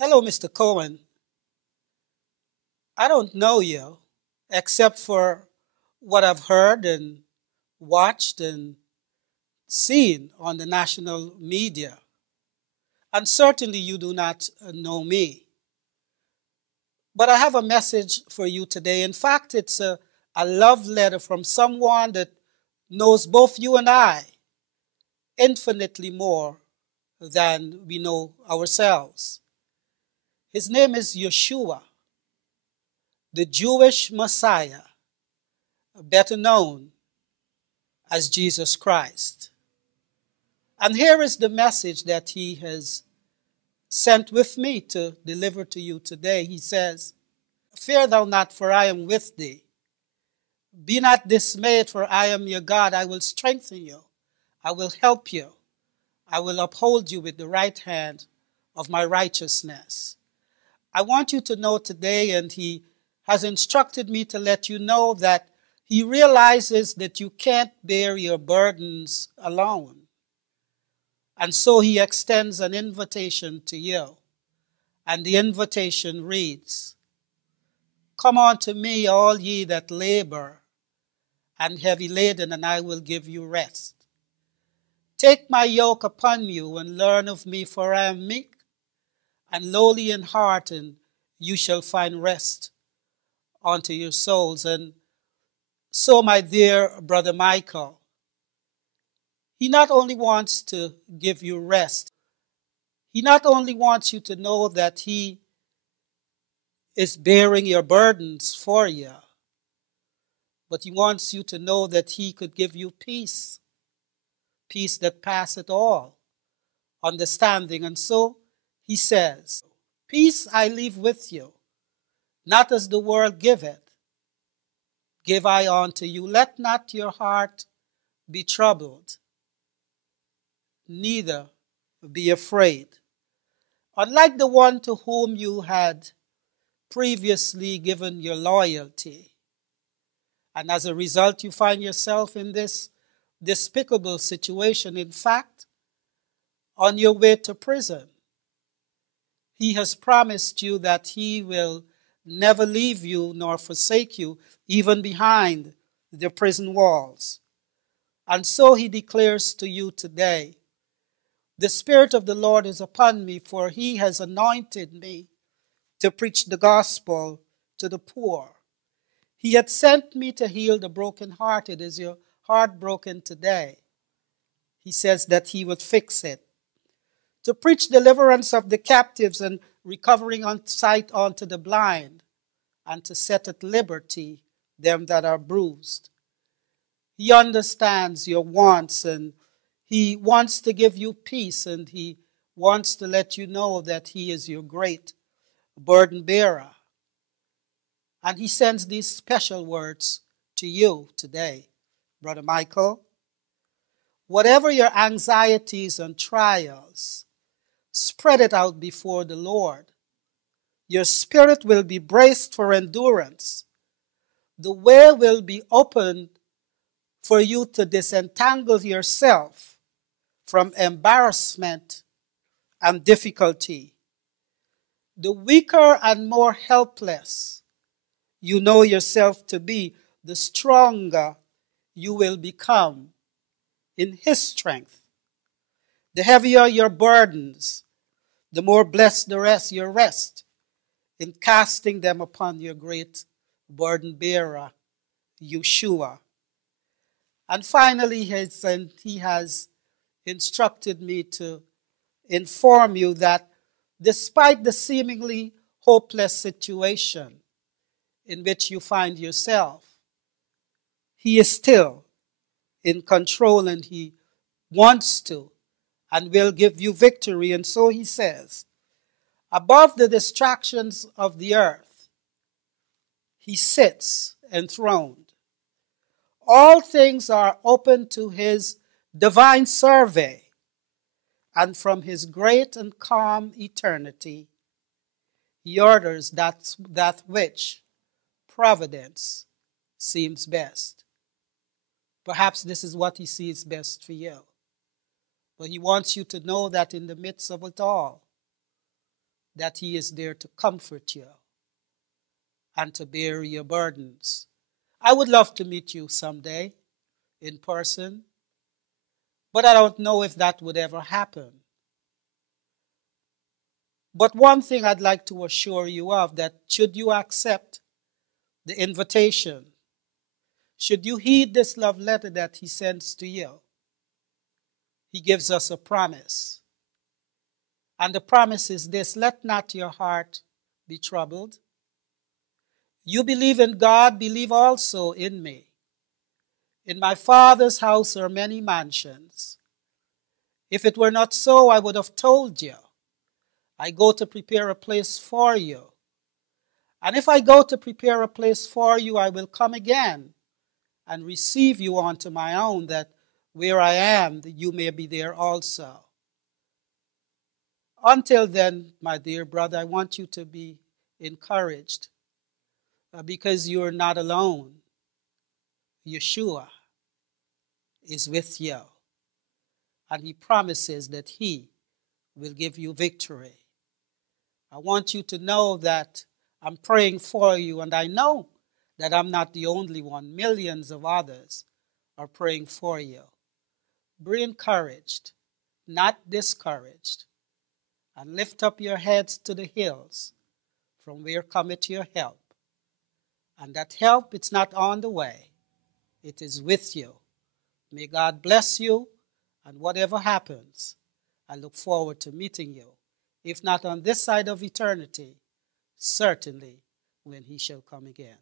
Hello, Mr. Cohen. I don't know you except for what I've heard and watched and seen on the national media. And certainly you do not know me. But I have a message for you today. In fact, it's a love letter from someone that knows both you and I infinitely more than we know ourselves. His name is Yeshua, the Jewish Messiah, better known as Jesus Christ. And here is the message that he has sent with me to deliver to you today. He says, "Fear thou not, for I am with thee. Be not dismayed, for I am your God. I will strengthen you. I will help you. I will uphold you with the right hand of my righteousness." I want you to know today, and he has instructed me to let you know that he realizes that you can't bear your burdens alone. And so he extends an invitation to you. And the invitation reads, "Come unto me, all ye that labor and heavy laden, and I will give you rest. Take my yoke upon you and learn of me, for I am meek and lowly in heart, and you shall find rest unto your souls." And so, my dear brother Michael, he not only wants to give you rest, he not only wants you to know that he is bearing your burdens for you, but he wants you to know that he could give you peace, peace that passeth all understanding. And so he says, "Peace I leave with you, not as the world giveth, give I unto you. Let not your heart be troubled, neither be afraid." Unlike the one to whom you had previously given your loyalty, and as a result you find yourself in this despicable situation, in fact, on your way to prison, he has promised you that he will never leave you nor forsake you, even behind the prison walls. And so he declares to you today, "The Spirit of the Lord is upon me, for he has anointed me to preach the gospel to the poor. He had sent me to heal the brokenhearted." Is your heart broken today? He says that he would fix it. "To preach deliverance of the captives and recovering on sight unto the blind, and to set at liberty them that are bruised." He understands your wants, and he wants to give you peace, and he wants to let you know that he is your great burden bearer. And he sends these special words to you today, Brother Michael. Whatever your anxieties and trials, spread it out before the Lord. Your spirit will be braced for endurance. The way will be opened for you to disentangle yourself from embarrassment and difficulty. The weaker and more helpless you know yourself to be, the stronger you will become in his strength. The heavier your burdens, the more blessed your rest in casting them upon your great burden bearer, Yeshua. And finally, he has instructed me to inform you that despite the seemingly hopeless situation in which you find yourself, he is still in control, and he wants to and will give you victory. And so he says, above the distractions of the earth, he sits enthroned. All things are open to his divine survey, and from his great and calm eternity, he orders that which providence seems best. Perhaps this is what he sees best for you. But he wants you to know that in the midst of it all, that he is there to comfort you and to bear your burdens. I would love to meet you someday in person, but I don't know if that would ever happen. But one thing I'd like to assure you of, that should you accept the invitation, should you heed this love letter that he sends to you, he gives us a promise. And the promise is this: let not your heart be troubled. You believe in God, believe also in me. In my Father's house are many mansions. If it were not so, I would have told you. I go to prepare a place for you. And if I go to prepare a place for you, I will come again and receive you unto my own, that where I am, that you may be there also. Until then, my dear brother, I want you to be encouraged because you are not alone. Yeshua is with you, and he promises that he will give you victory. I want you to know that I'm praying for you, and I know that I'm not the only one. Millions of others are praying for you. Be encouraged, not discouraged, and lift up your heads to the hills, from where cometh your help. And that help, it's not on the way. It is with you. May God bless you, and whatever happens, I look forward to meeting you. If not on this side of eternity, certainly when he shall come again.